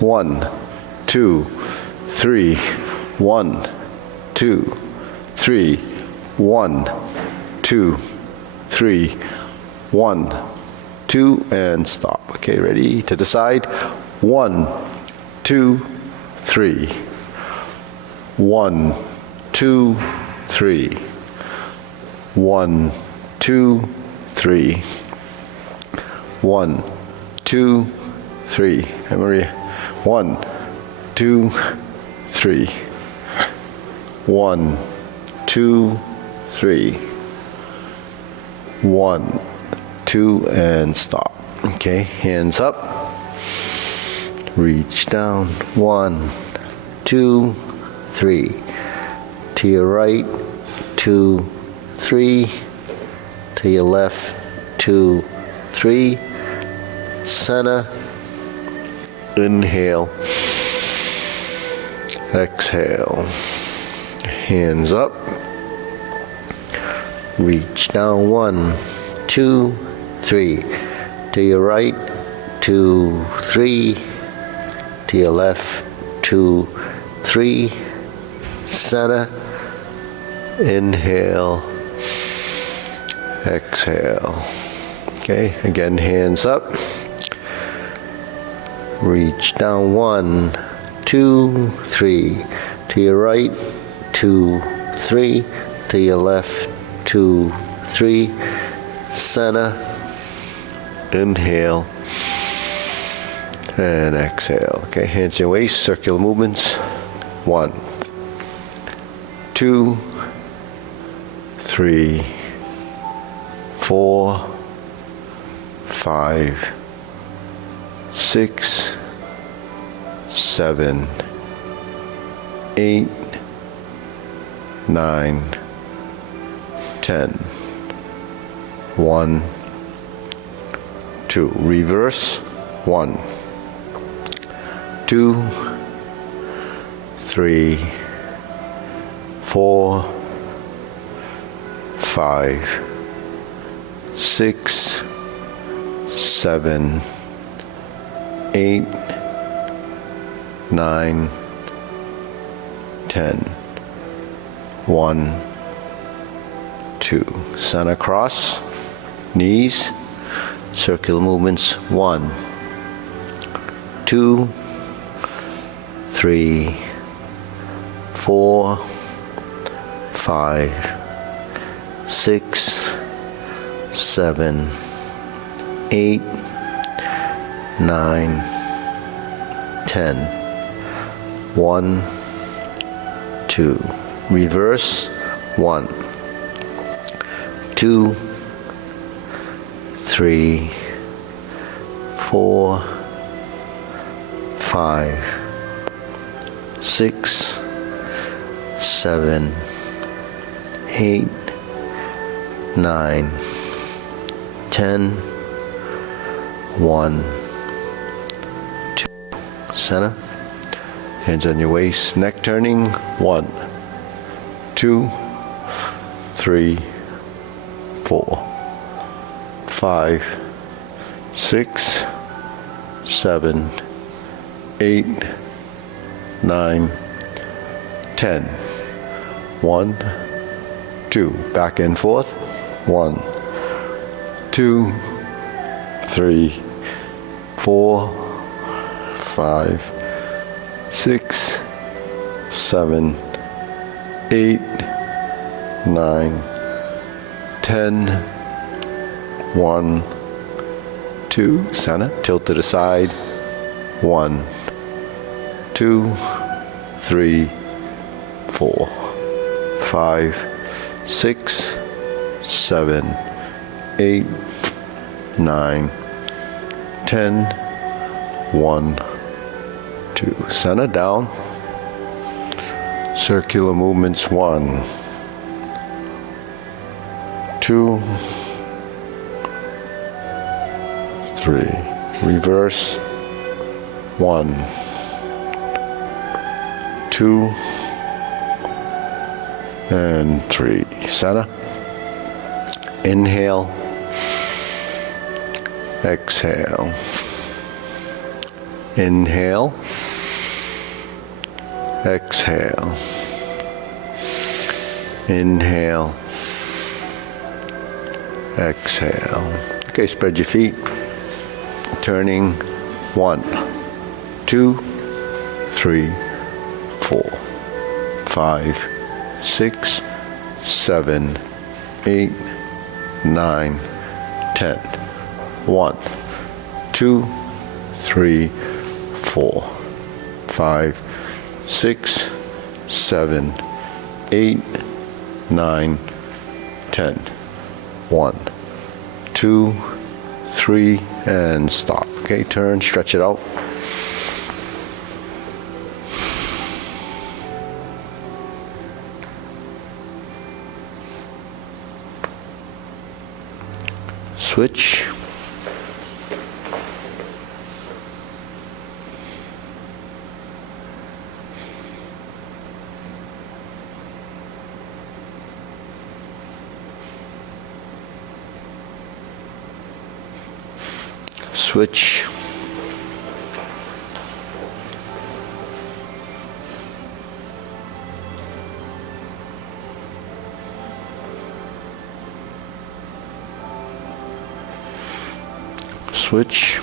1, 2, 3. 1, 2, 3. 1, 2, 3. 1, 2, and stop. Okay, ready? To the side. 1, 2, 3. 1, 2, 3. 1, 2, 3. 1, 2, 3. Hey, Maria. 1, 2, 3. 1, 2, 3. 1, 2, and stop. Okay, hands up. Reach down. 1, 2, 3. To your right, 2, 3. To your left, 2, 3. Center. Inhale. Exhale. Hands up. Reach down. 1, 2, 3. To your right, 2, 3. To your left, 2, 3. Center. Inhale. Exhale. Okay, again, hands up. Reach down. 1, 2, 3. To your right, 2, 3. To your left, 2, 3. Center. Inhale. And exhale. Okay, hands in your waist, circular movements. 1, 2, 3, 4, 5, 6, 7, 8, 9, 10. 1, 2. Reverse. 1, 2, 3, 4, 5, 6, 7, 8, 9, 10. 1, 2. Center cross. Knees. Circular movements. 1, 2, 3, 4, 5, 6, 7, 8, 9, 10. 1, 2. Reverse. 1, 2, 3, 4, 5, 6, 7, 8, 9, 10. 1, 2. Center. Hands on your waist, neck turning. 1, 2, 3, 4, 5, 6, 7, 8, 9, 10. 1, 2. Back and forth. 1, 2, 3, 4, 5, 6, 7, 8, 9, 10. 1, 2. Center. Tilt to the side. 1, 2, 3, 4, 5, 6, 7, 8, 9, 10. 1, 2. Center. Down. Circular movements. 1, 2, 3. Reverse. 1, 2, and 3. Center. Inhale. Exhale. Inhale. Exhale. Inhale. Exhale. Okay, spread your feet. Turning 1, 2, 3, 4, 5, 6, 7, 8, 9, 10. 1, 2, 3, 4, 5, 6, 7, 8, 9, 10. 1, 2, 3, and stop. Okay, turn, stretch it out. Switch. Switch. Switch.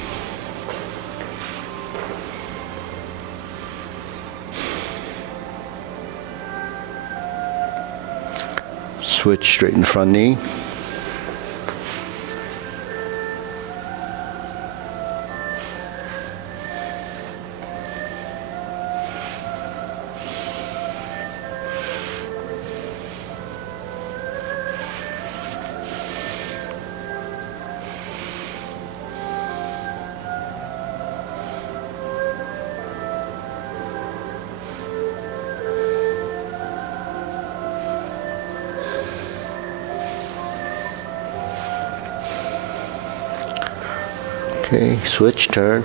Switch, straighten the front knee. Okay, switch, turn.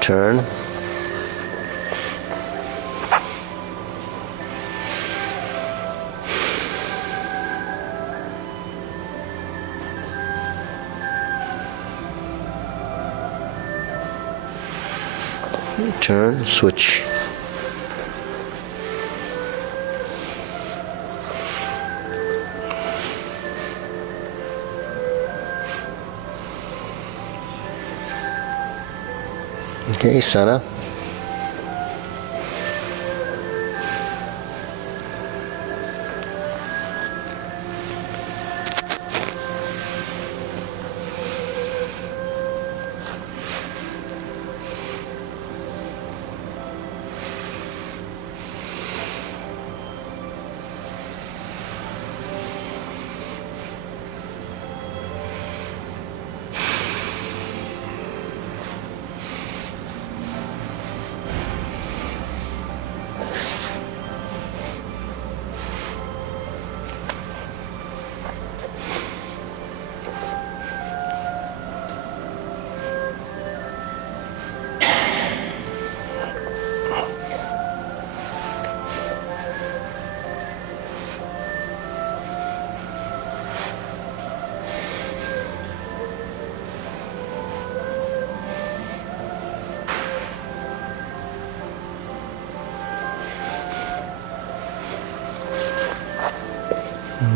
Turn. Turn, switch. Okay, center.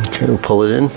Okay, we'll pull it in.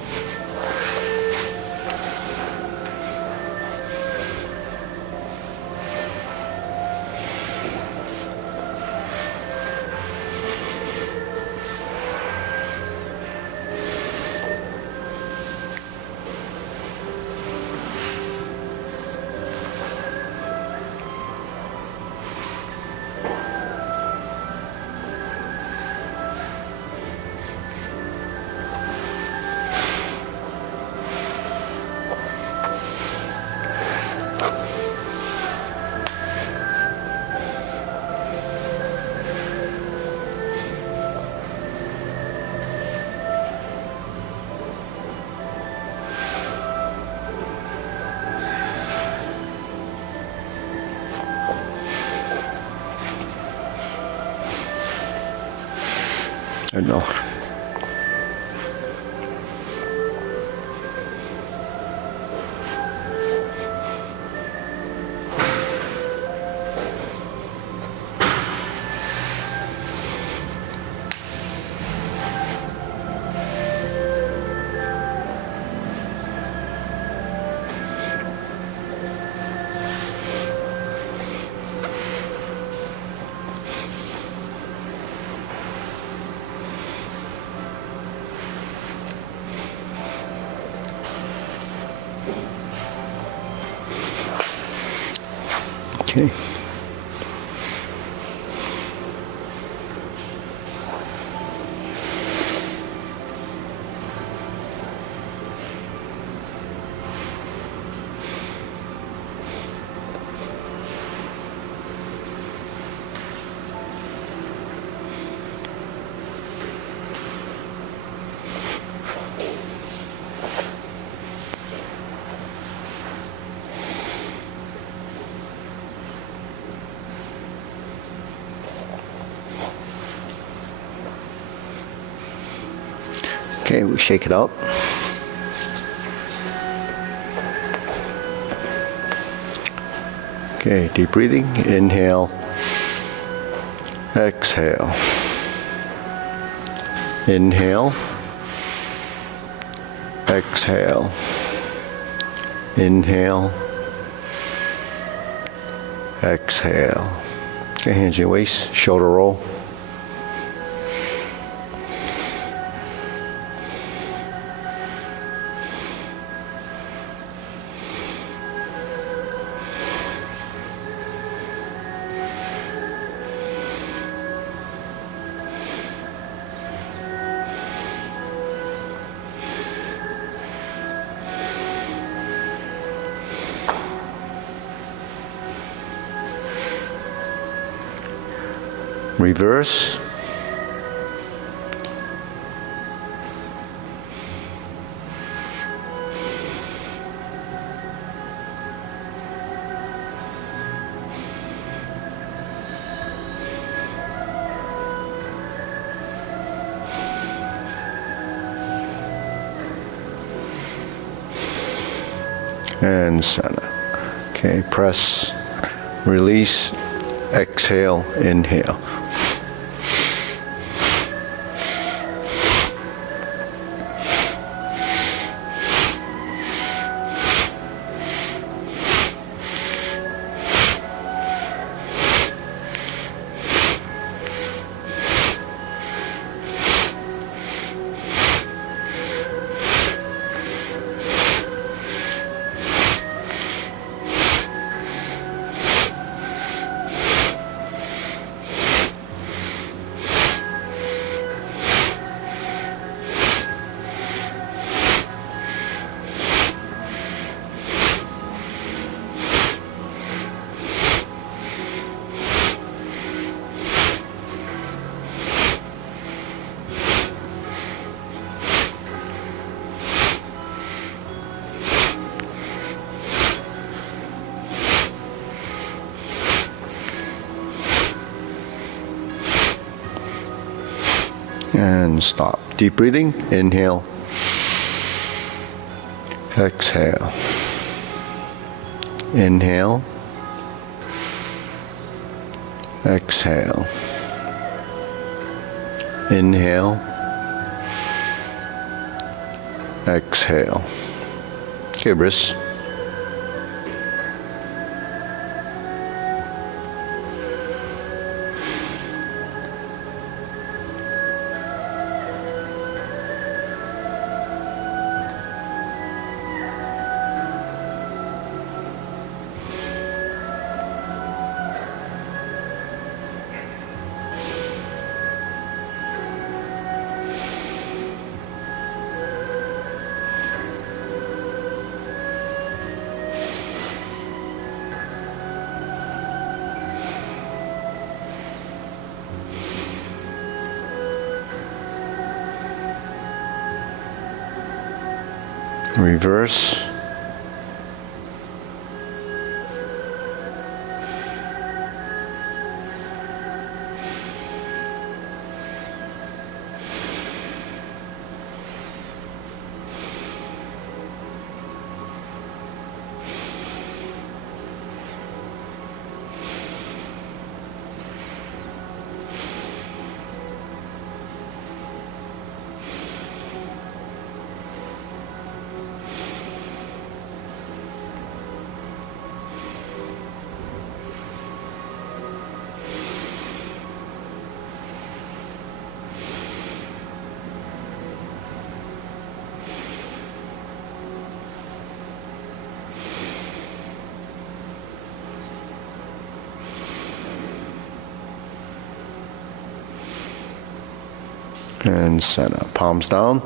I don't know. Okay. Okay, we shake it out. Okay, deep breathing. Inhale. Exhale. Inhale. Exhale. Inhale. Exhale. Okay, hands in your waist, shoulder roll. Reverse. And center. Okay, press, release, exhale, inhale. And stop. Deep breathing. Inhale. Exhale. Inhale. Exhale. Inhale. Exhale. Okay, wrists. Reverse. and center. Palms down.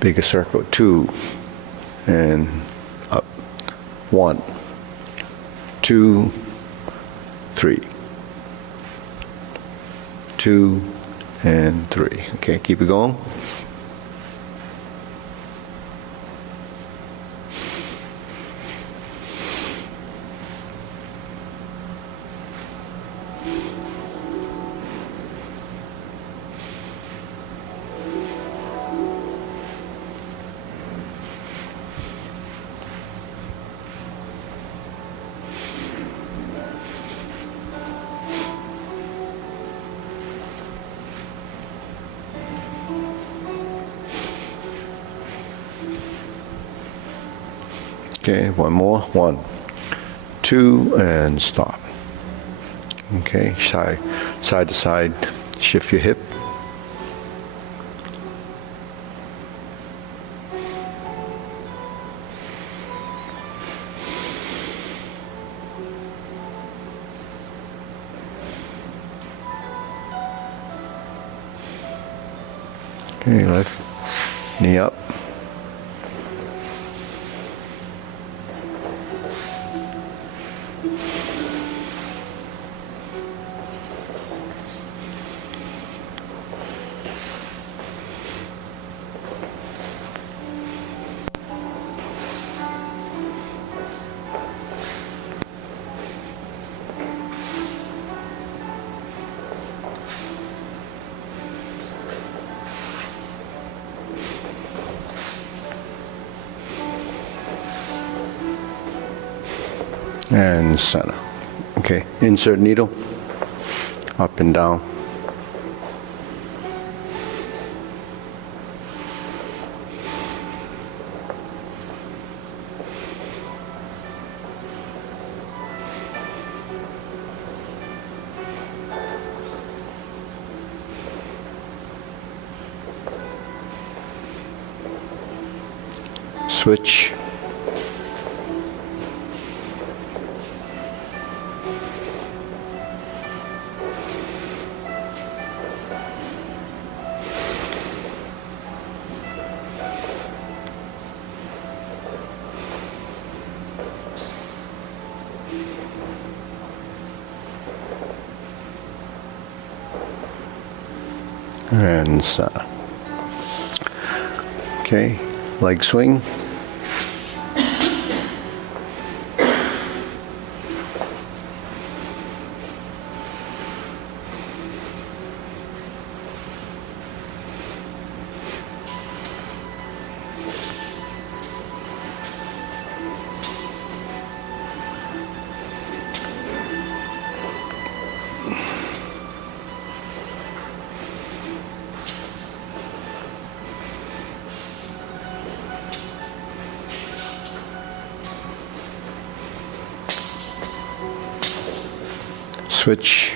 Bigger circle. 2 and up. 1, 2, 3. 2 and 3. Okay, keep it going. Okay, one more. 1, 2, and stop. Okay, side to side, shift your hip. Okay, left knee up. And center. Okay, insert needle, up and down. Switch. And center. Okay, leg swing. Switch.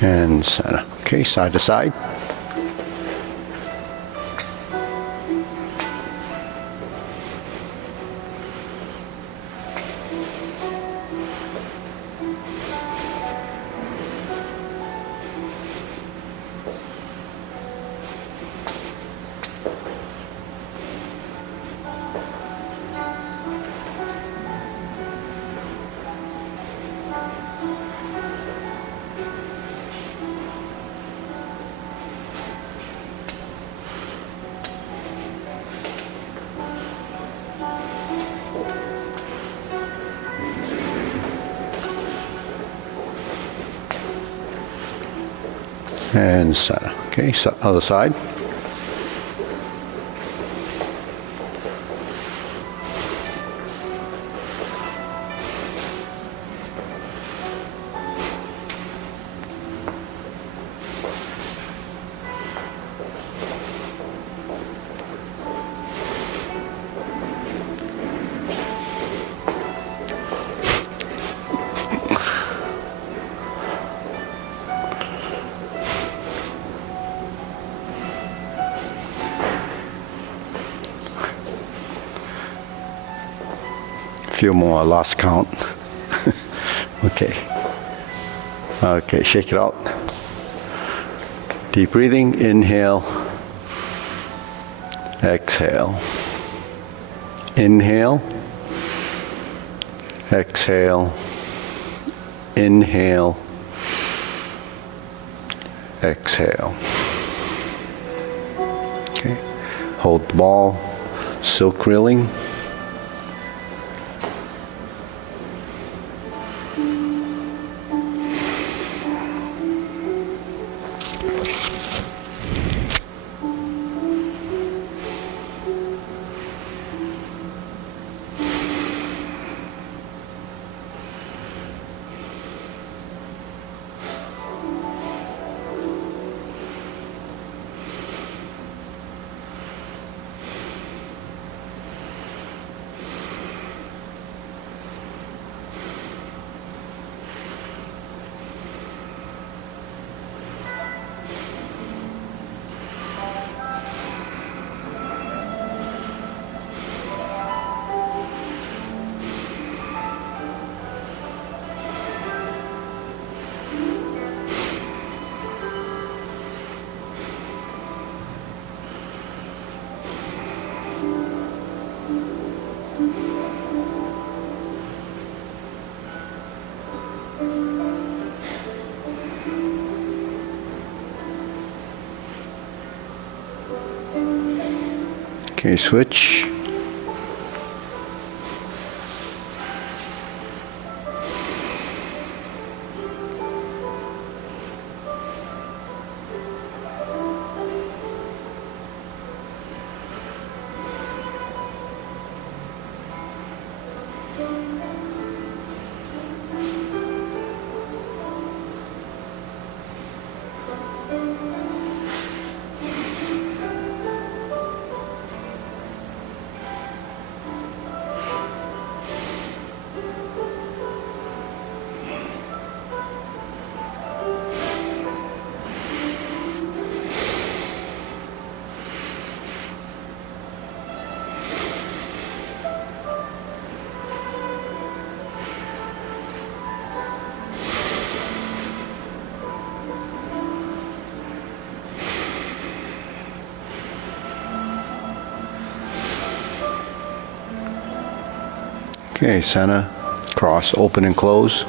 And center. Okay, side to side. And center. Okay, so other side. few more. I lost count. Okay. Okay, shake it out. Deep breathing. Inhale. Exhale. Inhale. Exhale. Inhale. Exhale. Okay. Hold the ball. Silk reeling. Okay, switch. Okay, center, cross, open and close.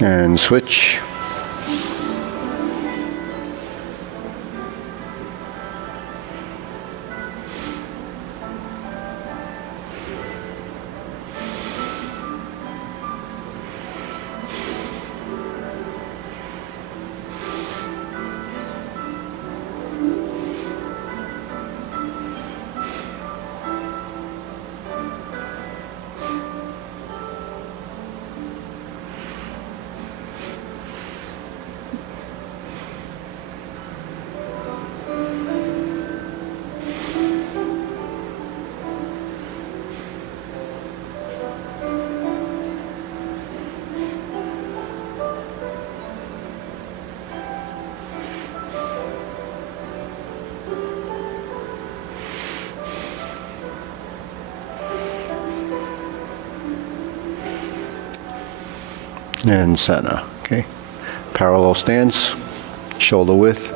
And switch. And center, okay? Parallel stance, shoulder width.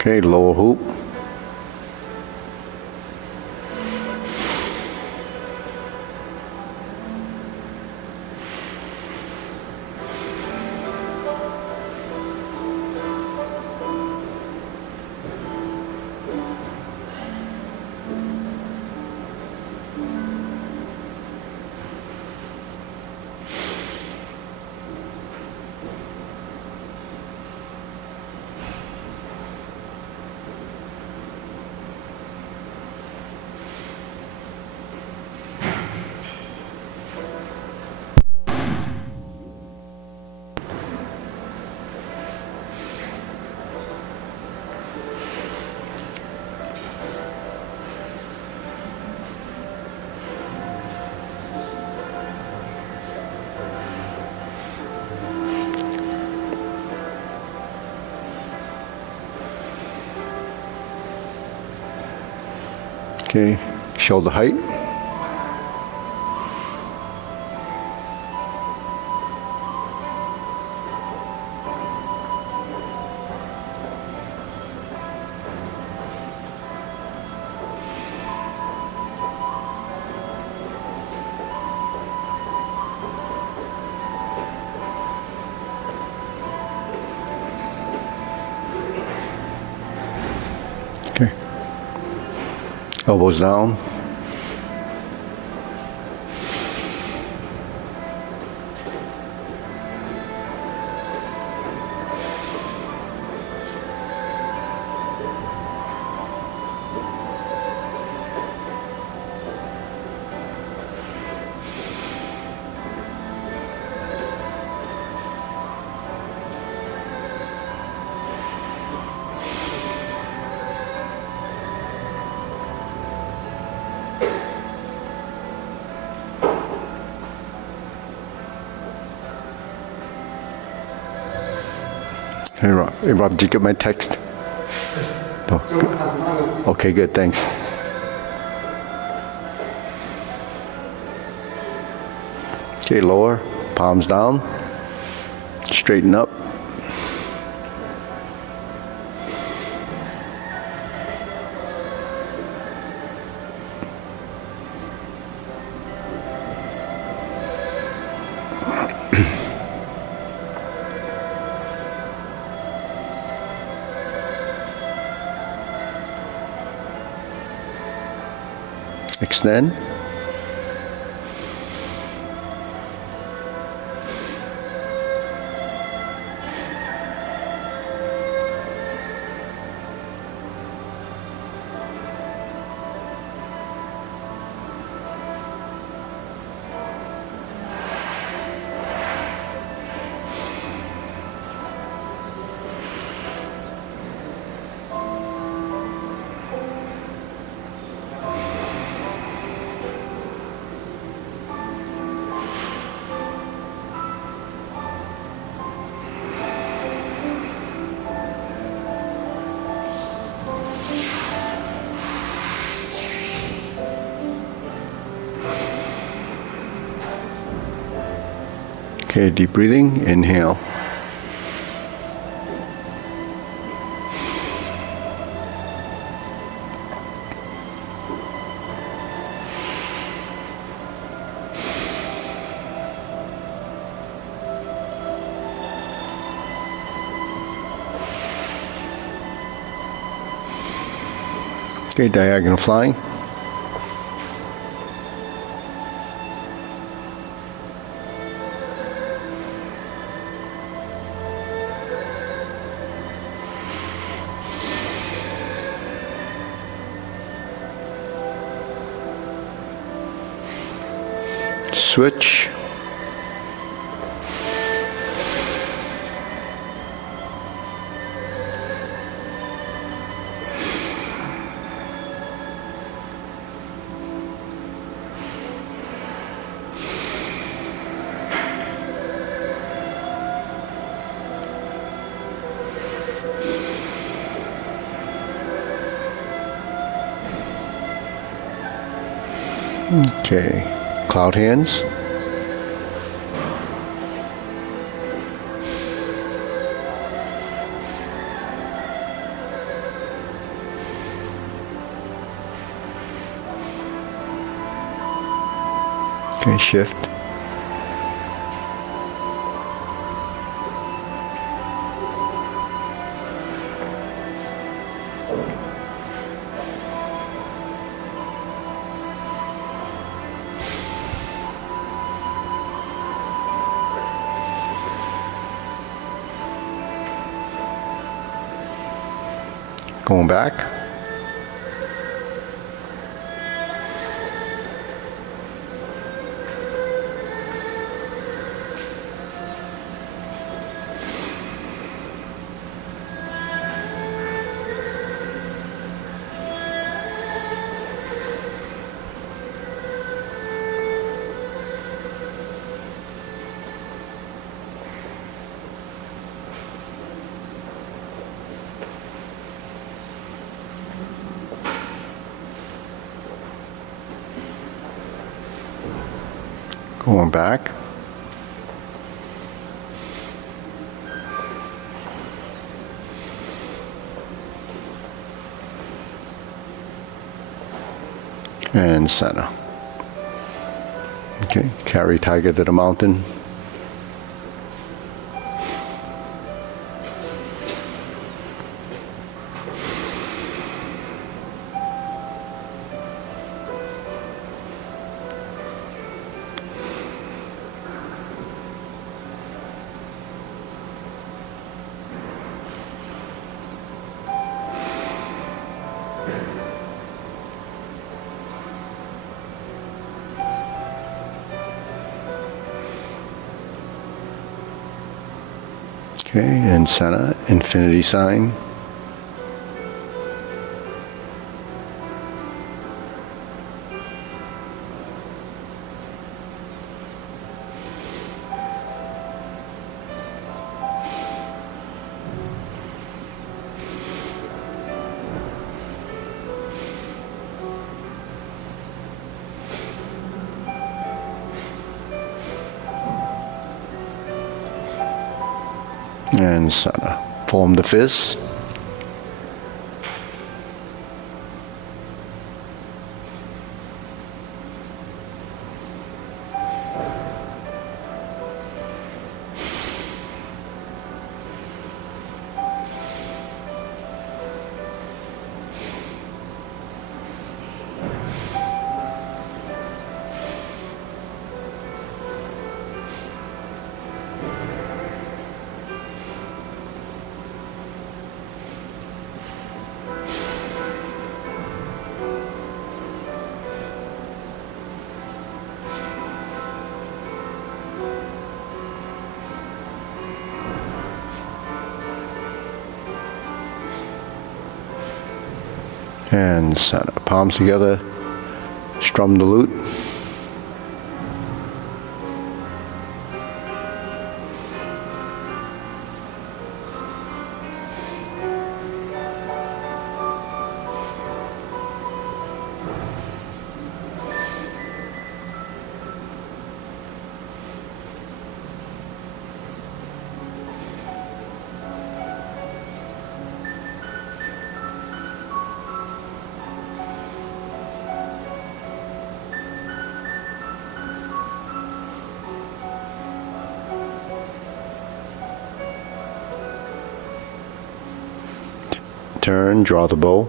Okay, lower hoop. Okay, shoulder height. Okay. Elbows down. Hey Rob, did you get my text? No. Okay, good, thanks. Okay, lower, palms down, straighten up. Extend. Okay, deep breathing, inhale. Okay, diagonal flying. Switch. Okay, cloud hands. Okay, shift. Going back. Going back. And center. Okay, carry tiger to the mountain. Okay, and center, infinity sign. And center. Form the fist. And center. Palms together. Strum the lute. Turn, draw the bow.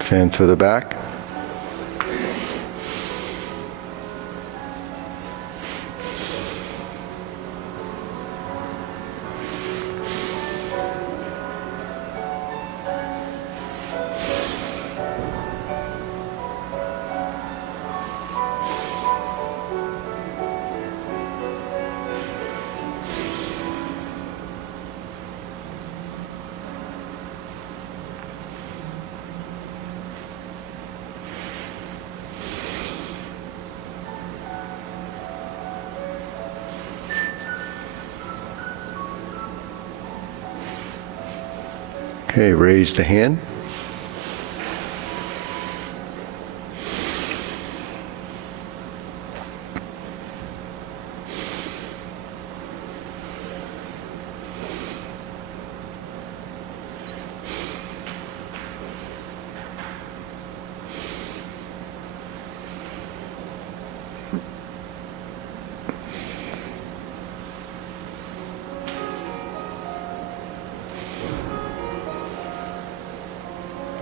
Fan through the back. Okay, raise the hand.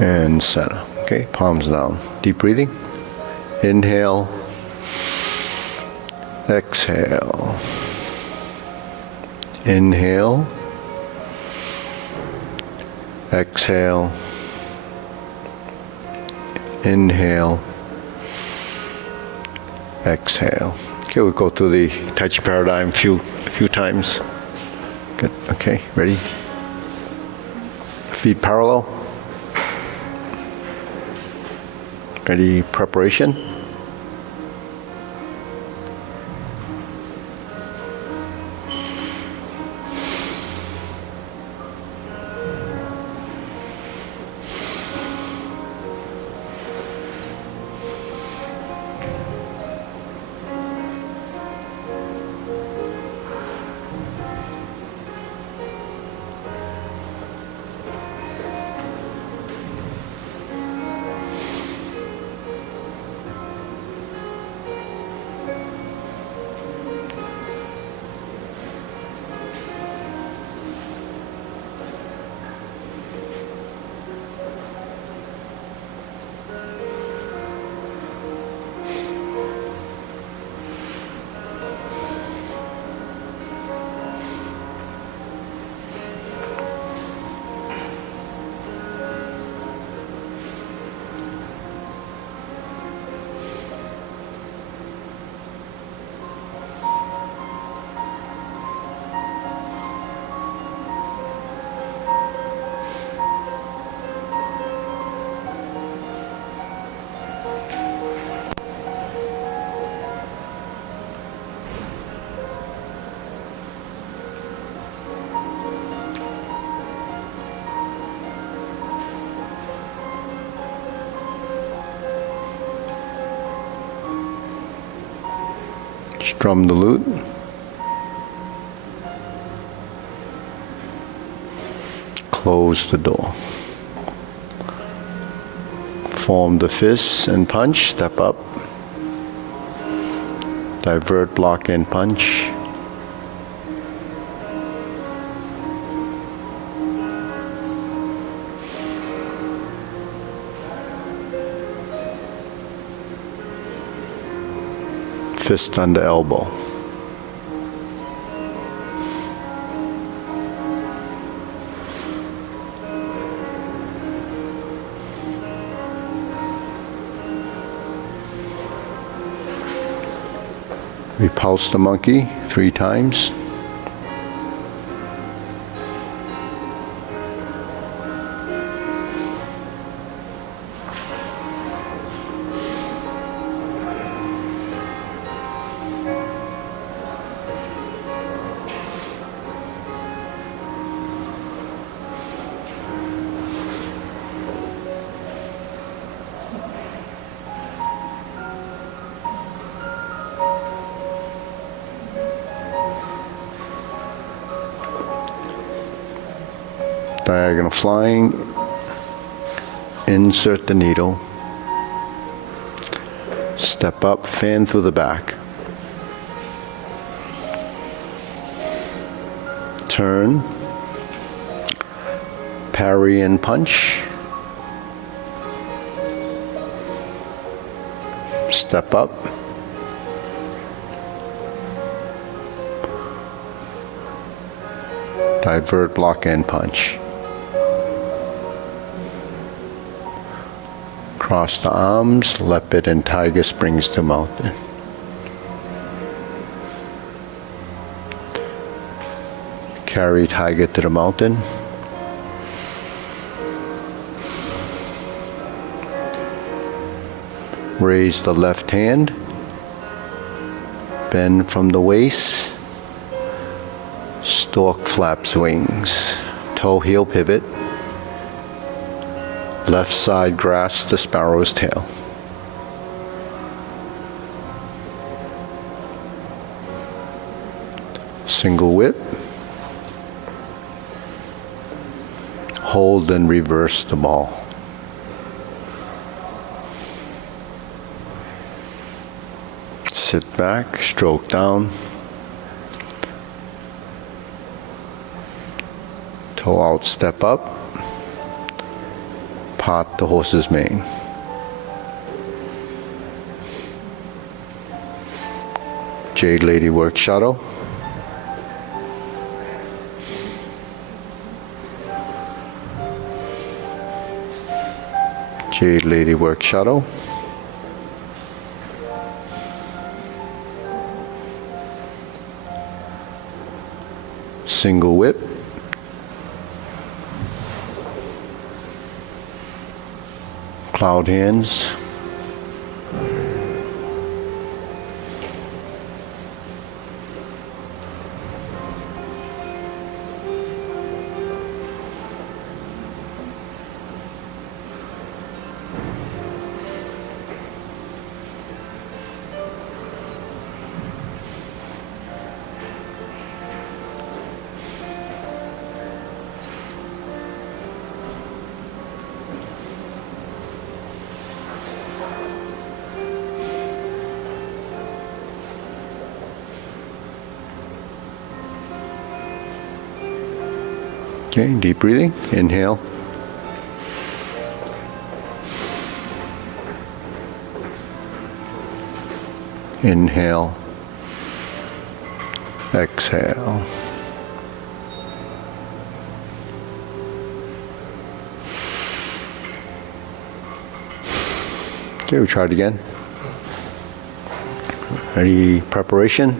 And center. Okay, palms down. Deep breathing. Inhale. Exhale. Inhale. Exhale. Inhale. Exhale. Okay, we'll go through the Tai Chi Paradigm a few times. Good. Okay, ready? Feet parallel. Ready? Preparation. Strum the lute. Close the door. Form the fists and punch. Step up. Divert, block, and punch. Fist under elbow. Repulse the monkey 3 times. Diagonal flying, insert the needle, step up, fan through the back, turn, parry and punch, step up, divert, block, and punch. Cross the arms, leopard and tiger springs to mountain. Carry tiger to the mountain. Raise the left hand. Bend from the waist. Stork flaps wings. Toe heel pivot. Left side grasp the sparrow's tail. Single whip. Hold and reverse the ball. Sit back, stroke down. Toe out, step up. Pot the horse's mane. Jade Lady work shadow. Jade Lady work shadow. Single whip. Cloud hands. Okay, deep breathing. Inhale. Inhale. Exhale. Okay, we try it again. Ready? Preparation.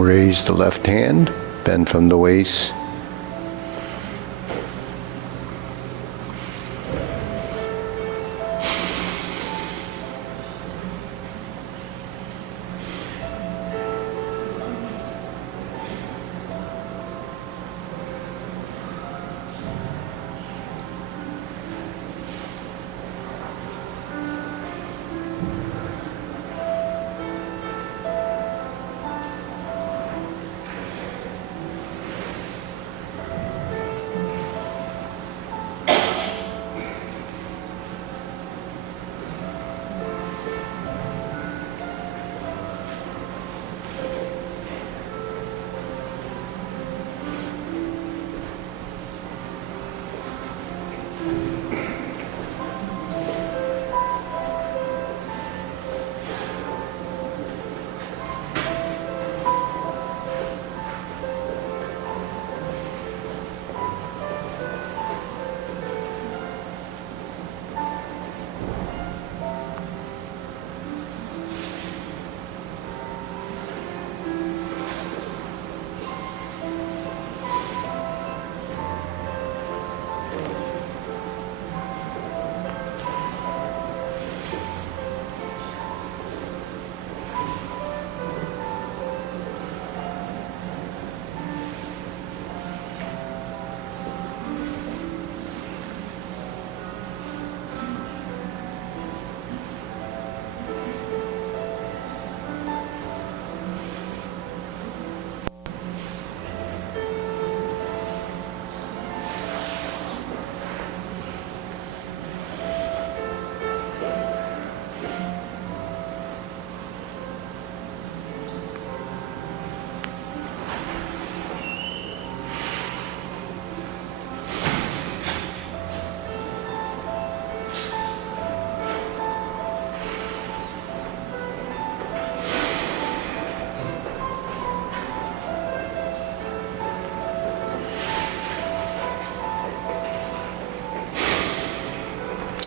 Raise the left hand, bend from the waist.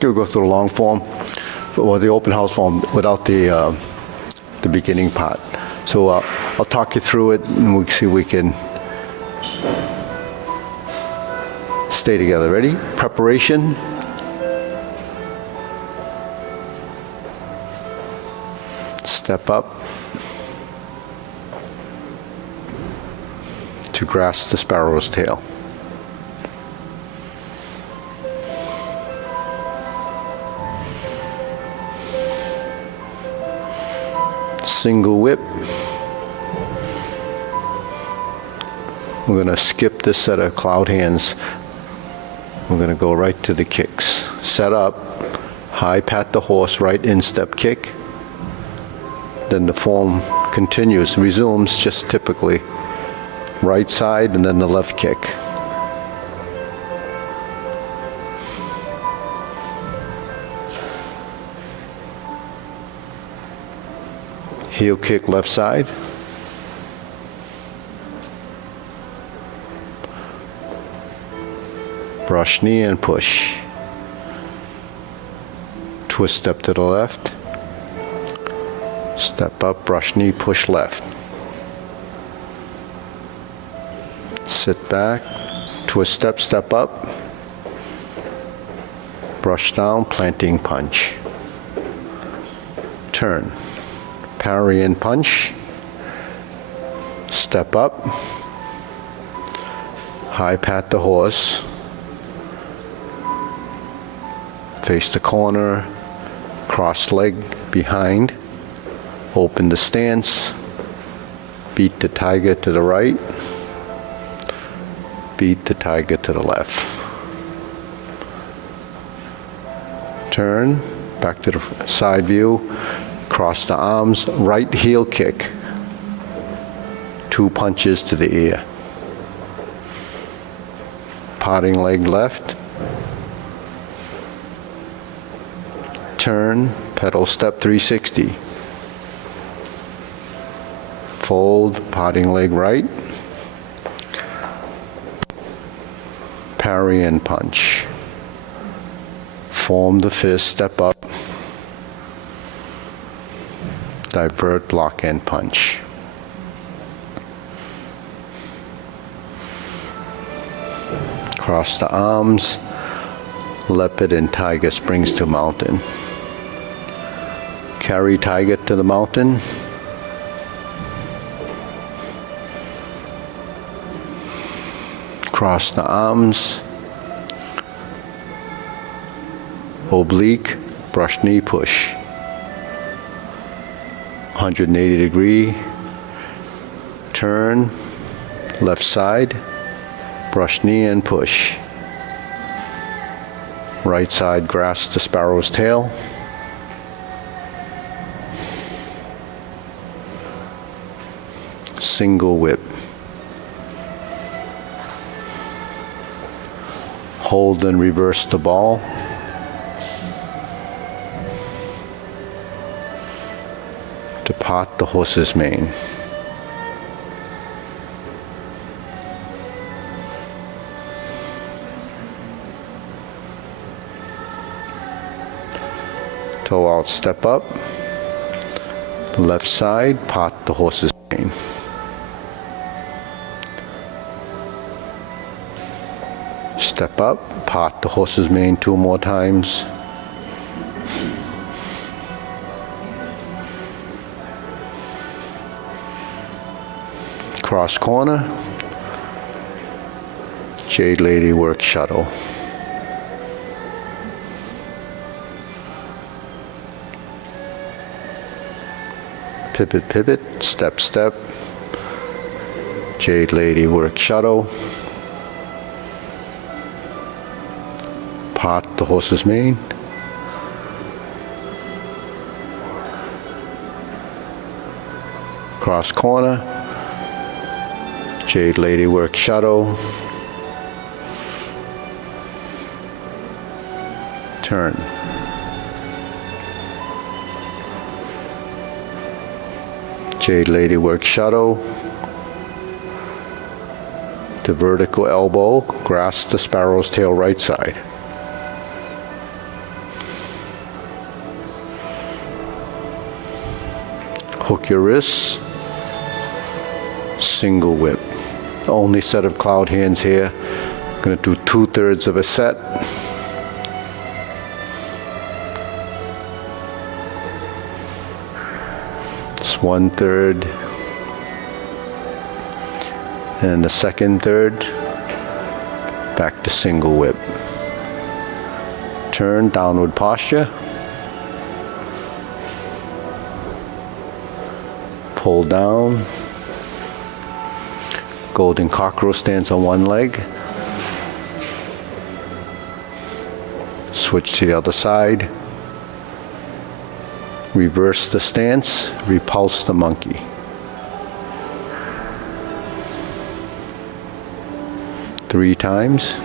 We'll go through the long form, or the open house form, without the beginning part. So I'll talk you through it, and we'll see if we can stay together. Ready? Preparation. Step up to grasp the sparrow's tail. Single whip. We're going to skip this set of cloud hands. We're going to go right to the kicks. Set up, high pat the horse, right instep kick. Then the form continues, resumes just typically. Right side and then the left kick. Heel kick left side. Brush knee and push. Twist step to the left. Step up, brush knee, push left. Sit back, twist step, step up. Brush down, planting punch. Turn. Parry and punch. Step up. High pat the horse. Face the corner. Cross leg behind. Open the stance. Beat the tiger to the right. Beat the tiger to the left. Turn. Back to the side view. Cross the arms, right heel kick. 2 punches to the ear. Parting leg left. Turn, pedal step 360. Fold, parting leg right. Parry and punch. Form the fist, step up. Divert, block and punch. Cross the arms, leopard and tiger springs to mountain. Carry tiger to the mountain. Cross the arms, oblique, brush knee push. 180 degree, turn, left side, brush knee and push. Right side, grasp the sparrow's tail. Single whip. Hold and reverse the ball. To part the horse's mane. Toe out, step up. Left side, part the horse's mane. Step up, part the horse's mane 2 more times. Cross corner. Jade Lady work shuttle. Pivot, pivot, step, step. Jade Lady work shuttle. Part the horse's mane. Cross corner. Jade Lady work shuttle. Turn. Jade Lady work shuttle. To vertical elbow, grasp the sparrow's tail right side. Hook your wrists. Single whip. Only set of cloud hands here. I'm going to do 2/3 of a set. It's 1/3. And the second third, back to single whip. Turn, downward posture. Pull down. Golden cockroach stance on one leg. Switch to the other side. Reverse the stance, repulse the monkey. Three times.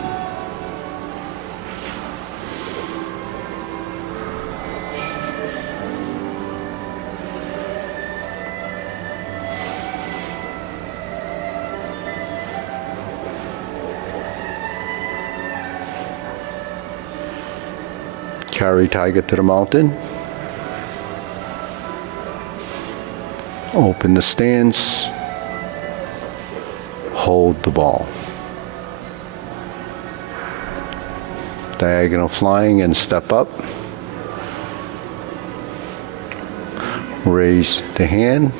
Carry tiger to the mountain. Open the stance. Hold the ball. Diagonal flying and step up. Raise the hand.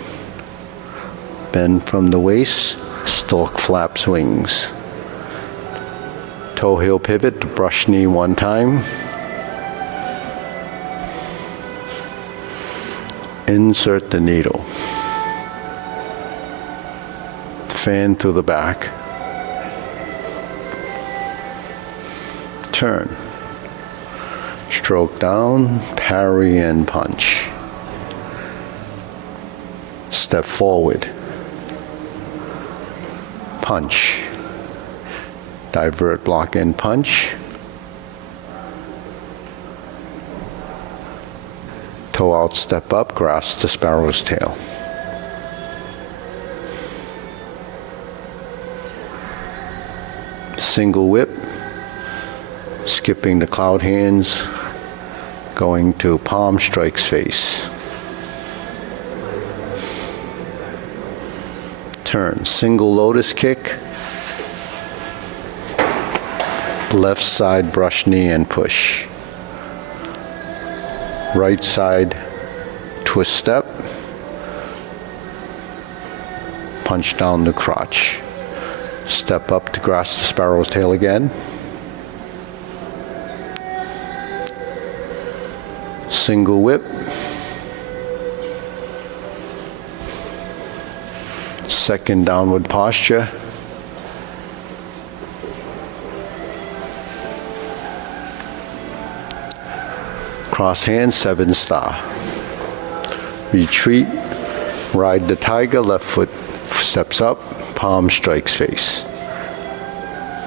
Bend from the waist. Stork flaps wings. Toe heel pivot, brush knee one time. Insert the needle. Fan to the back. Turn. Stroke down, parry and punch. Step forward. Punch. Divert, block and punch. Toe out, step up, grasp the sparrow's tail. Single whip, skipping the cloud hands, going to palm strikes face. Turn, single lotus kick. Left side brush knee and push. Right side twist step. Punch down the crotch. Step up to grasp the sparrow's tail again. Single whip. Second downward posture. Cross hands, 7 star. Retreat, ride the tiger, left foot steps up, palm strikes face.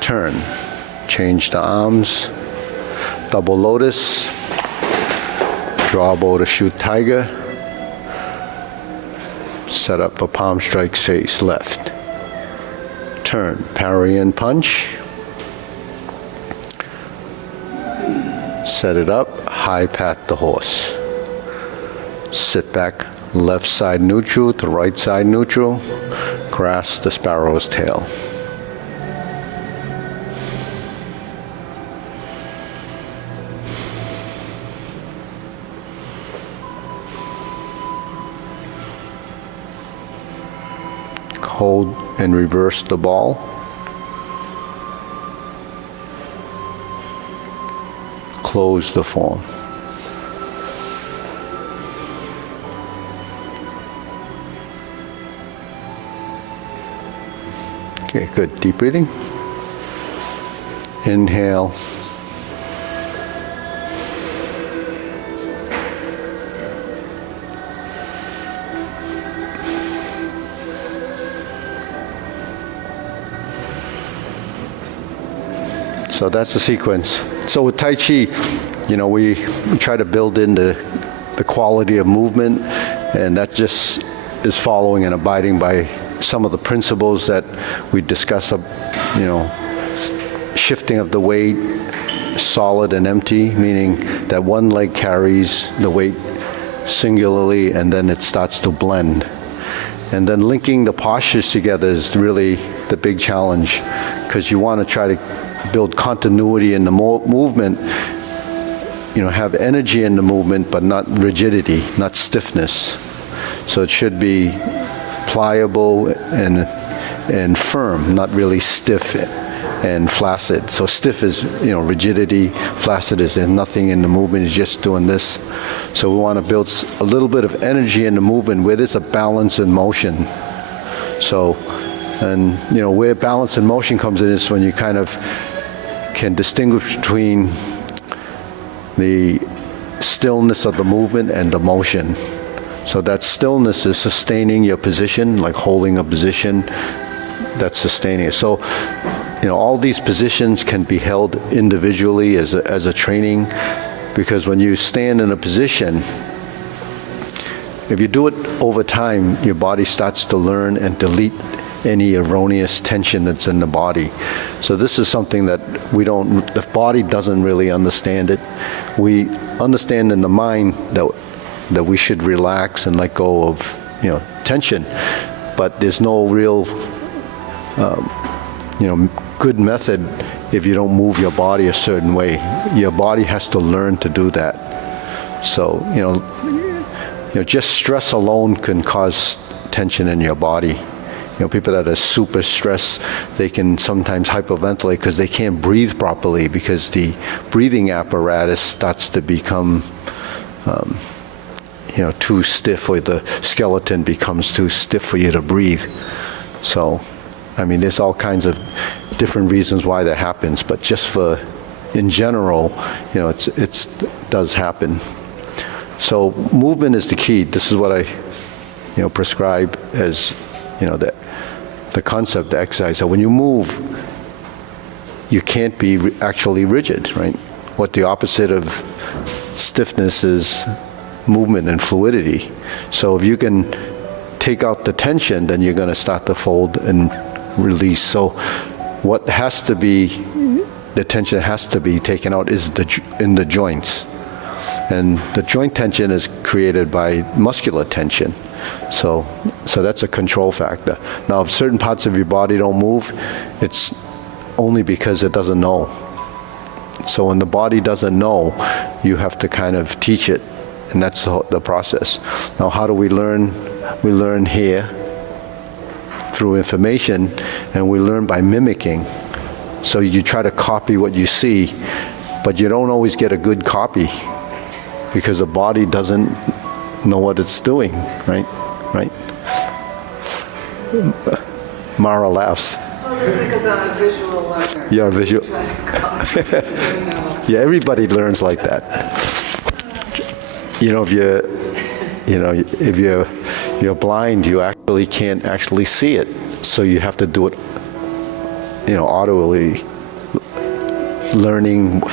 Turn, change the arms, double lotus, draw bow to shoot tiger, set up a palm strikes face, left. Turn, parry and punch. Set it up, high pat the horse. Sit back, left side neutral to right side neutral, grasp the sparrow's tail. Hold and reverse the ball. Close the form. Okay, good. Deep breathing. Inhale. So that's the sequence. So with Tai Chi, we try to build in the quality of movement, and that just is following and abiding by some of the principles that we discuss, shifting of the weight, solid and empty, meaning that one leg carries the weight singularly and then it starts to blend. And then linking the postures together is really the big challenge, because you want to try to build continuity in the movement, have energy in the movement, but not rigidity, not stiffness. So it should be pliable and firm, not really stiff and flaccid. So stiff is, rigidity, flaccid is nothing in the movement, is just doing this. So we want to build a little bit of energy in the movement where there's a balance in motion. So, where balance in motion comes in is when you kind of can distinguish between the stillness of the movement and the motion. So that stillness is sustaining your position, like holding a position, that's sustaining it. So, all these positions can be held individually as a training, because when you stand in a position, if you do it over time, your body starts to learn and delete any erroneous tension that's in the body. So this is something that the body doesn't really understand it. We understand in the mind that we should relax and let go of, tension, but there's no real, good method if you don't move your body a certain way. Your body has to learn to do that. So, just stress alone can cause tension in your body. People that are super stressed, they can sometimes hyperventilate because they can't breathe properly, because the breathing apparatus starts to become, too stiff, or the skeleton becomes too stiff for you to breathe. So, there's all kinds of different reasons why that happens, but just in general, it does happen. So movement is the key. This is what I, prescribe as, the concept, the exercise. So when you move, you can't be actually rigid, right? What the opposite of stiffness is movement and fluidity. So if you can take out the tension, then you're going to start to fold and release. So what has to be, the tension has to be taken out is in the joints. And the joint tension is created by muscular tension. So that's a control factor. Now, if certain parts of your body don't move, it's only because it doesn't know. So when the body doesn't know, you have to kind of teach it, and that's the process. Now, how do we learn? We learn here through information, and we learn by mimicking. So you try to copy what you see, but you don't always get a good copy because the body doesn't know what it's doing, right? Right? Mara laughs. Well, it's because I'm a visual learner. You're a visual. Yeah, everybody learns like that. You know, if you're blind, you actually can't actually see it. So you have to do it, audibly, learning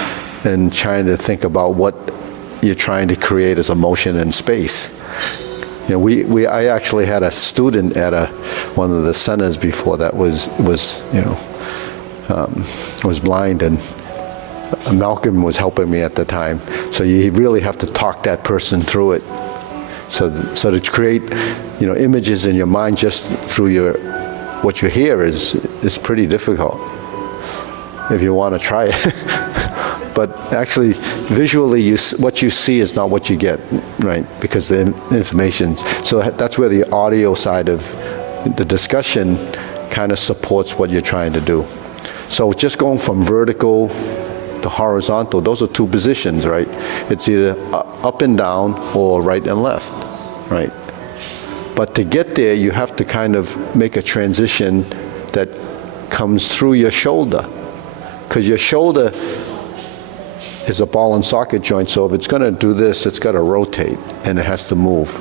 and trying to think about what you're trying to create as a motion in space. I actually had a student at one of the centers before that was blind, and Malcolm was helping me at the time. So you really have to talk that person through it. So to create, images in your mind just through what you hear is pretty difficult if you want to try it. But actually, visually, what you see is not what you get, right? Because the information. So that's where the audio side of the discussion kind of supports what you're trying to do. So just going from vertical to horizontal, those are two positions, right? It's either up and down or right and left, right? But to get there, you have to kind of make a transition that comes through your shoulder, because your shoulder is a ball and socket joint, so if it's going to do this, it's got to rotate, and it has to move.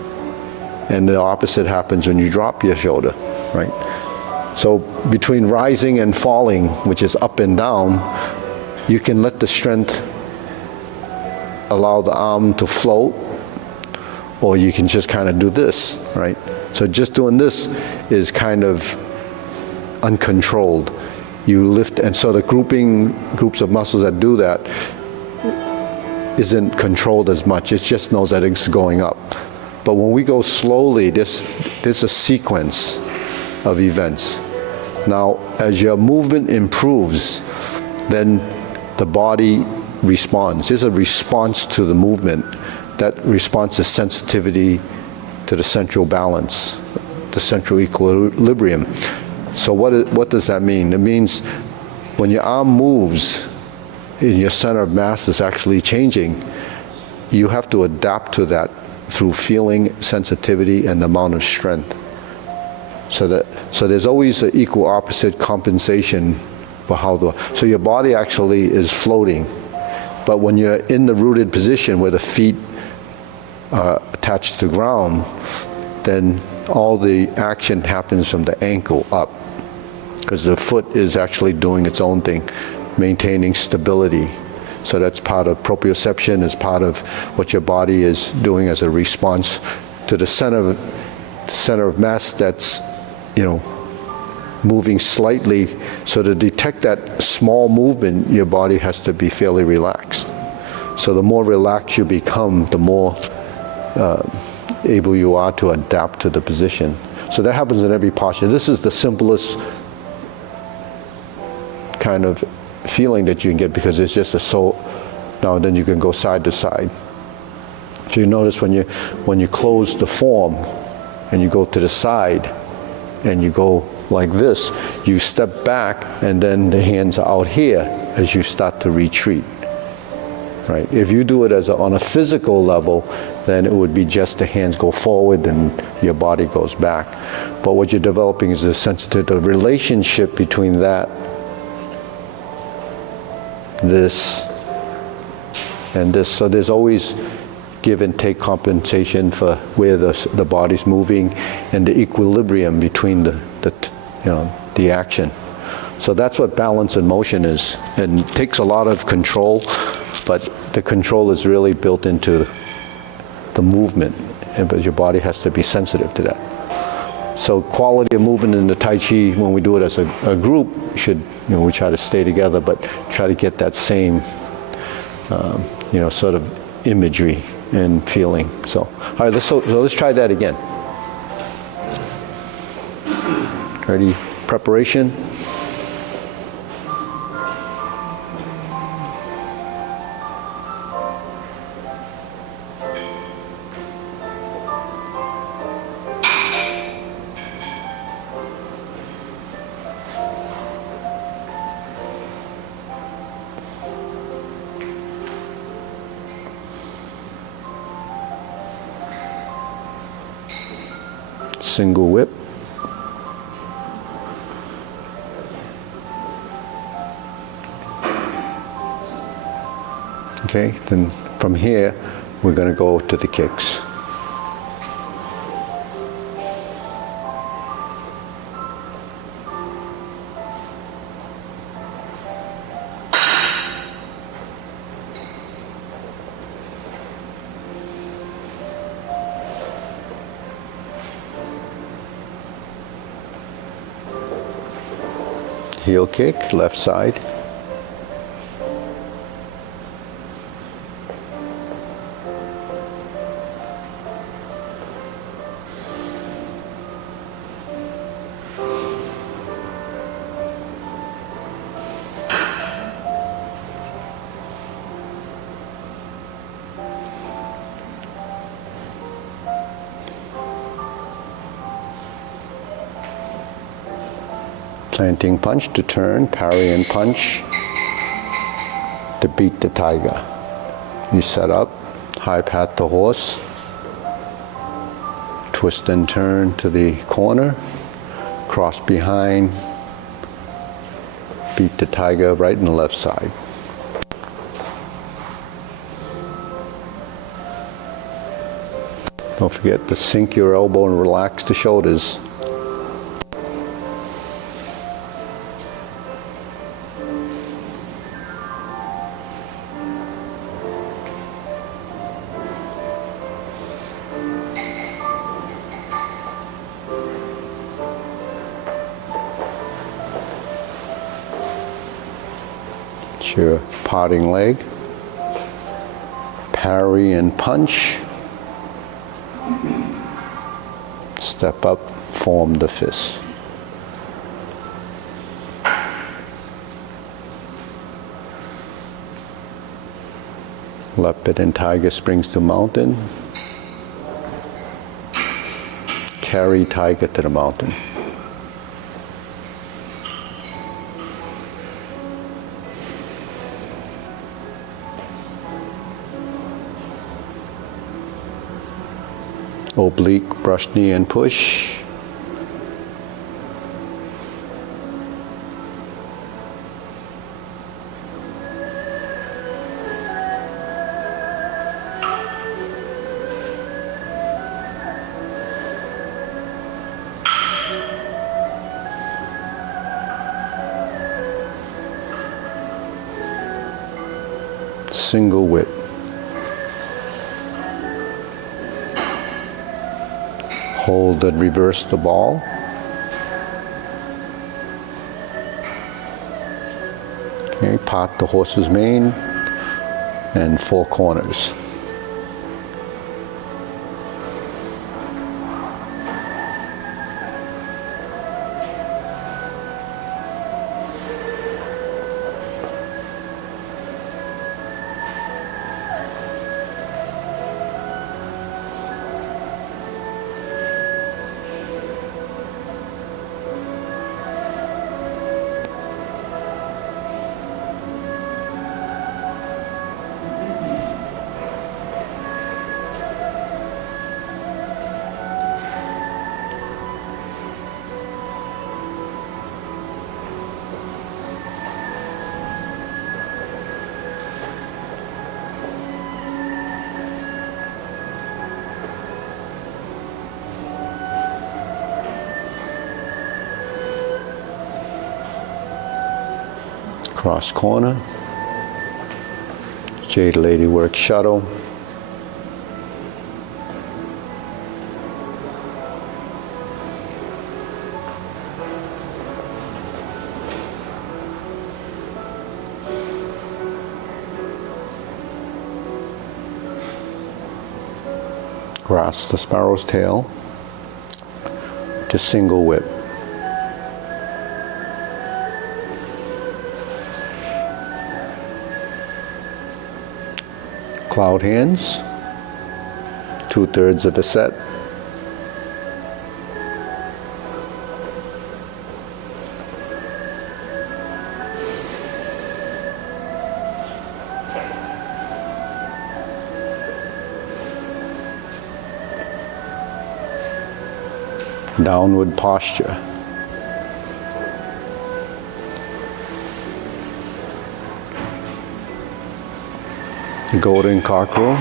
And the opposite happens when you drop your shoulder, right? So between rising and falling, which is up and down, you can let the strength allow the arm to float, or you can just kind of do this, right? So just doing this is kind of uncontrolled. You lift, and so the groups of muscles that do that isn't controlled as much. It just knows that it's going up. But when we go slowly, there's a sequence of events. Now, as your movement improves, then the body responds. There's a response to the movement. That response is sensitivity to the central balance, the central equilibrium. So what does that mean? It means when your arm moves, and your center of mass is actually changing, you have to adapt to that through feeling, sensitivity, and the amount of strength. So there's always an equal opposite compensation for so your body actually is floating, but when you're in the rooted position where the feet are attached to the ground, then all the action happens from the ankle up, because the foot is actually doing its own thing, maintaining stability. So that's part of proprioception, is part of what your body is doing as a response to the center of mass that's, moving slightly. So to detect that small movement, your body has to be fairly relaxed. So the more relaxed you become, the more able you are to adapt to the position. So that happens in every posture. This is the simplest kind of feeling that you can get, because it's just now and then you can go side to side. So you notice when you close the form and you go to the side and you go like this, you step back, and then the hands are out here as you start to retreat. Right? If you do it on a physical level, then it would be just the hands go forward and your body goes back. But what you're developing is a sensitive relationship between this, and this. So there's always give and take compensation for where the body's moving, and the equilibrium between the action. So that's what balance and motion is, and it takes a lot of control, but the control is really built into the movement, but your body has to be sensitive to that. So quality of movement in the Tai Chi, when we do it as a group, we try to stay together, but try to get that same, sort of imagery and feeling. So, all right, let's try that again. Ready? Preparation. Single whip. Okay, then from here, we're going to go to the kicks. Heel kick, left side. Planting punch to turn, parry and punch to beat the tiger. You set up, high pat the horse, twist and turn to the corner, cross behind, beat the tiger right and left side. Don't forget to sink your elbow and relax the shoulders. Your parting leg, parry and punch, step up, form the fist. Leopard and tiger springs to mountain, carry tiger to the mountain. Oblique, brush knee and push. Single whip. Hold and reverse the ball. Okay, part the horse's mane and four corners. Cross corner, Jade Lady work shuttle, grasp the sparrow's tail to single whip. Cloud hands, 2/3 of a set. downward posture. Golden cockerel.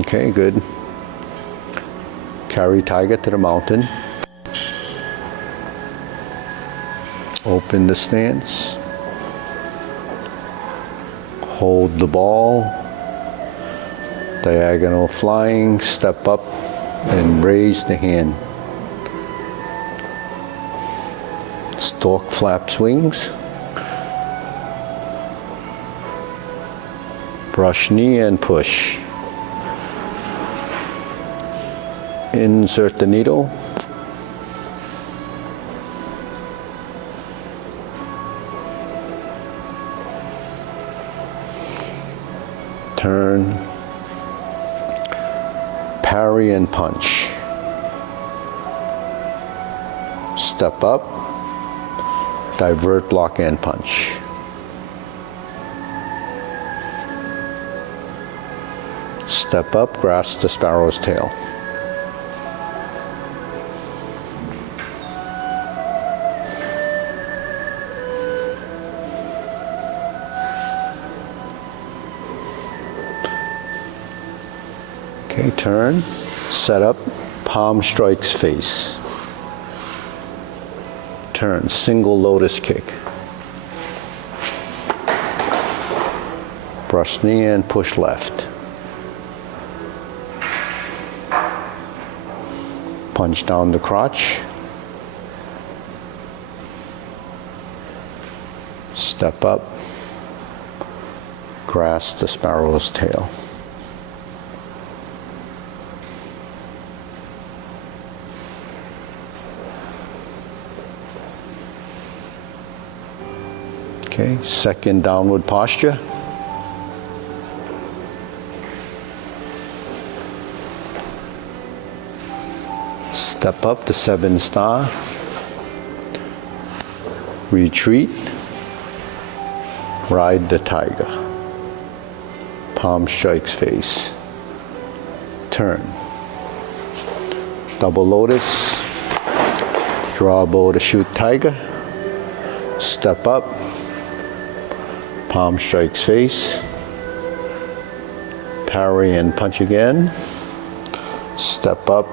Okay, good. Carry tiger to the mountain. Open the stance. Hold the ball. Diagonal flying, step up and raise the hand. Stork flaps wings. Brush knee and push. Insert the needle. Turn. Parry and punch. Step up. Divert, block, and punch. Step up, grasp the sparrow's tail. Okay, turn, set up, palm strikes face. Turn, single lotus kick. Brush knee and push left. Punch down the crotch. Step up, grasp the sparrow's tail. Okay, second downward posture. Step up to 7-star. Retreat. Ride the tiger. Palm strikes face. Turn. Double lotus. Draw bow to shoot tiger. Step up. Palm strikes face. Parry and punch again. Step up.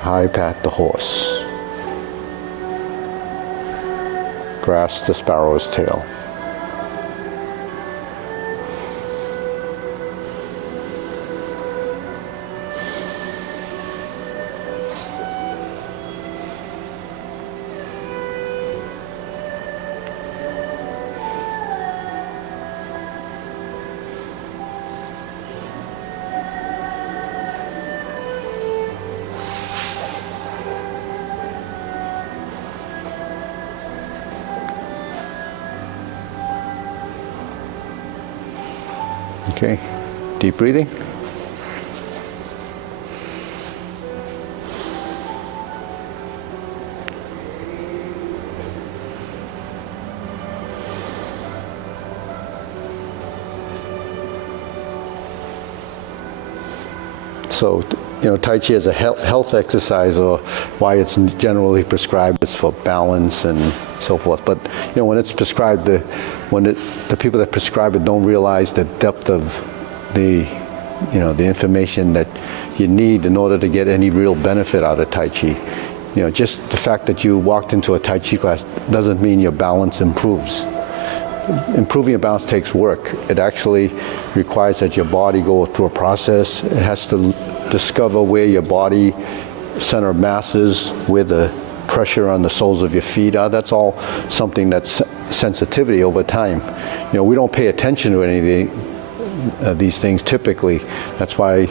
High pat the horse. Grasp the sparrow's tail. Okay, deep breathing. So, Tai Chi is a health exercise, or why it's generally prescribed is for balance and so forth. But when it's prescribed, the people that prescribe it don't realize the depth of the information that you need in order to get any real benefit out of Tai Chi. Just the fact that you walked into a Tai Chi class doesn't mean your balance improves. Improving your balance takes work. It actually requires that your body go through a process. It has to discover where your body center of mass is, where the pressure on the soles of your feet are. That's all something that's sensitivity over time. We don't pay attention to any of these things typically. That's why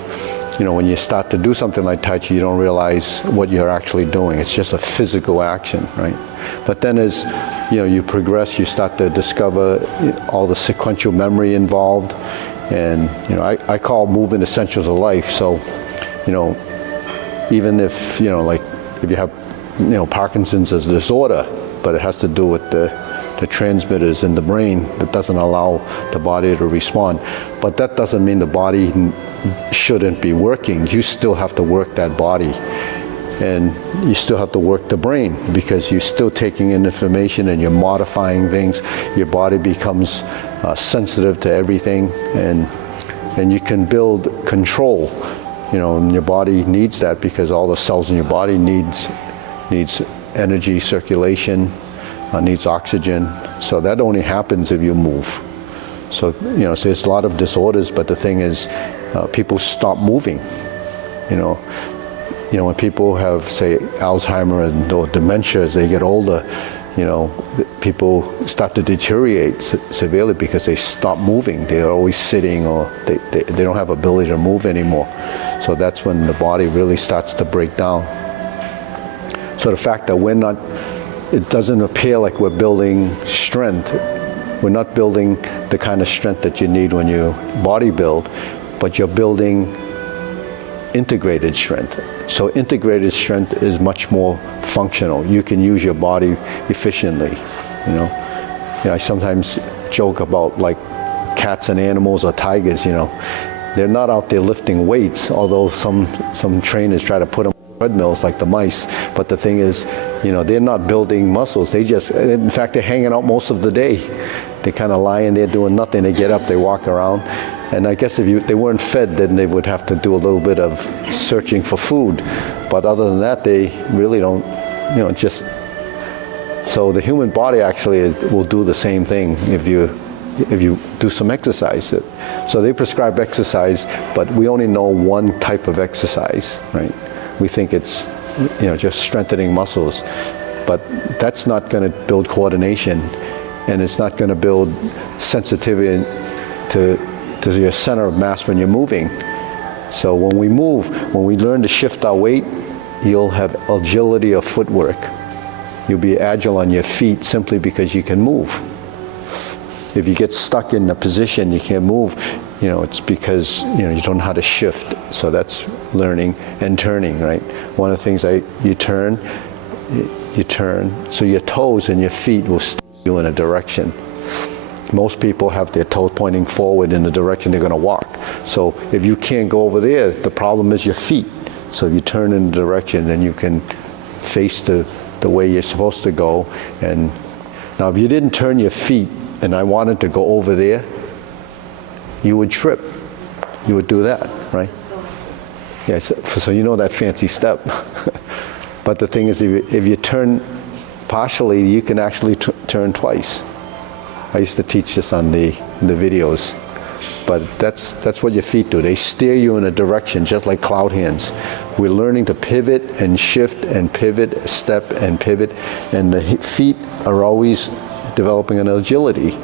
when you start to do something like Tai Chi, you don't realize what you're actually doing. It's just a physical action, right? But then as you progress, you start to discover all the sequential memory involved. And I call movement essentials of life. So even if like if you have Parkinson's as a disorder, but it has to do with the transmitters in the brain that doesn't allow the body to respond. But that doesn't mean the body shouldn't be working. You still have to work that body, and you still have to work the brain, because you're still taking in information and you're modifying things. Your body becomes sensitive to everything, and you can build control. And your body needs that, because all the cells in your body needs energy circulation, needs oxygen. So that only happens if you move. So so there's a lot of disorders, but the thing is, people stop moving. When people have, say, Alzheimer's or dementia as they get older, people start to deteriorate severely because they stop moving. They're always sitting, or they don't have ability to move anymore. So that's when the body really starts to break down. So the fact that it doesn't appear like we're building strength. We're not building the kind of strength that you need when you bodybuild, but you're building integrated strength. So integrated strength is much more functional. You can use your body efficiently. I sometimes joke about like cats and animals or tigers. They're not out there lifting weights, although some trainers try to put them on treadmills like the mice. But the thing is, they're not building muscles. In fact, they're hanging out most of the day. They kind of lie in there doing nothing. They get up, they walk around. And I guess if they weren't fed, then they would have to do a little bit of searching for food. But other than that, they really don't, so the human body actually will do the same thing if you do some exercise. So they prescribe exercise, but we only know one type of exercise, right? We think it's, just strengthening muscles, but that's not going to build coordination, and it's not going to build sensitivity to your center of mass when you're moving. So when we move, when we learn to shift our weight, you'll have agility of footwork. You'll be agile on your feet simply because you can move. If you get stuck in a position you can't move, it's because you don't know how to shift. So that's learning and turning, right? One of the things you turn, so your toes and your feet will steer you in a direction. Most people have their toes pointing forward in the direction they're going to walk. So if you can't go over there, the problem is your feet. So if you turn in the direction, then you can face the way you're supposed to go. And now if you didn't turn your feet and I wanted to go over there, you would trip. You would do that, right? Yeah, so you know that fancy step. But the thing is, if you turn partially, you can actually turn twice. I used to teach this on the videos, but that's what your feet do. They steer you in a direction, just like cloud hands. We're learning to pivot and shift and pivot, step and pivot, and the feet are always developing an agility.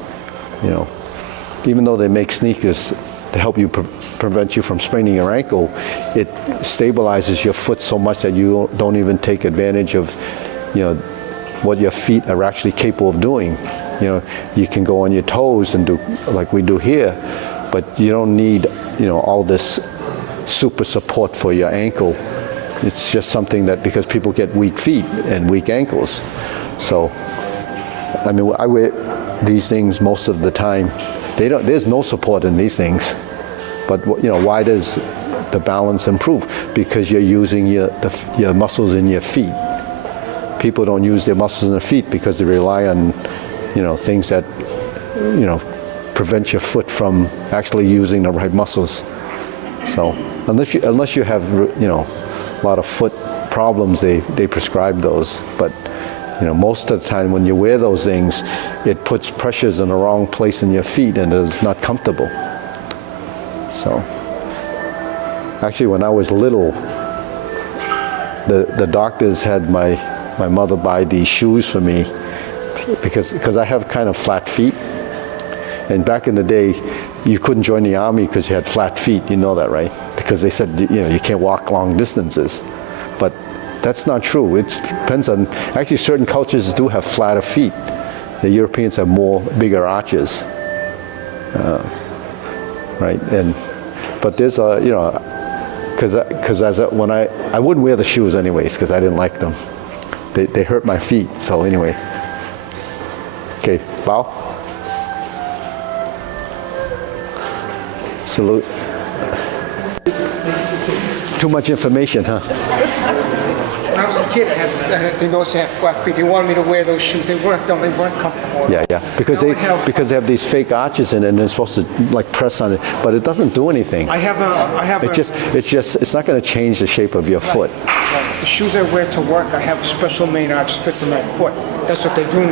Even though they make sneakers to help you prevent you from spraining your ankle, it stabilizes your foot so much that you don't even take advantage of, what your feet are actually capable of doing. You can go on your toes and do like we do here, but you don't need, all this super support for your ankle. It's just something that, because people get weak feet and weak ankles. So, I wear these things most of the time. There's no support in these things. But, why does the balance improve? Because you're using your muscles in your feet. People don't use their muscles in their feet because they rely on, things that, prevent your foot from actually using the right muscles. So unless you have, a lot of foot problems, they prescribe those. But, most of the time when you wear those things, it puts pressures in the wrong place in your feet and it's not comfortable. So actually, when I was little, the doctors had my mother buy these shoes for me because I have kind of flat feet. And back in the day, you couldn't join the army because you had flat feet. You know that, right? because they said, you can't walk long distances. But that's not true. It depends on, actually certain cultures do have flatter feet. The Europeans have bigger arches, right? But there's because when I wouldn't wear the shoes anyways because I didn't like them. They hurt my feet. So anyway, okay, bow. Salute. Too much information, huh? When I was a kid, they noticed I had flat feet. They wanted me to wear those shoes. They weren't comfortable. Yeah. Because Now they have these fake arches in it, and they're supposed to like press on it, but it doesn't do anything. I have It's not going to change the shape of your foot. the shoes I wear to work. I have special main arch fit to my foot. That's what they do now.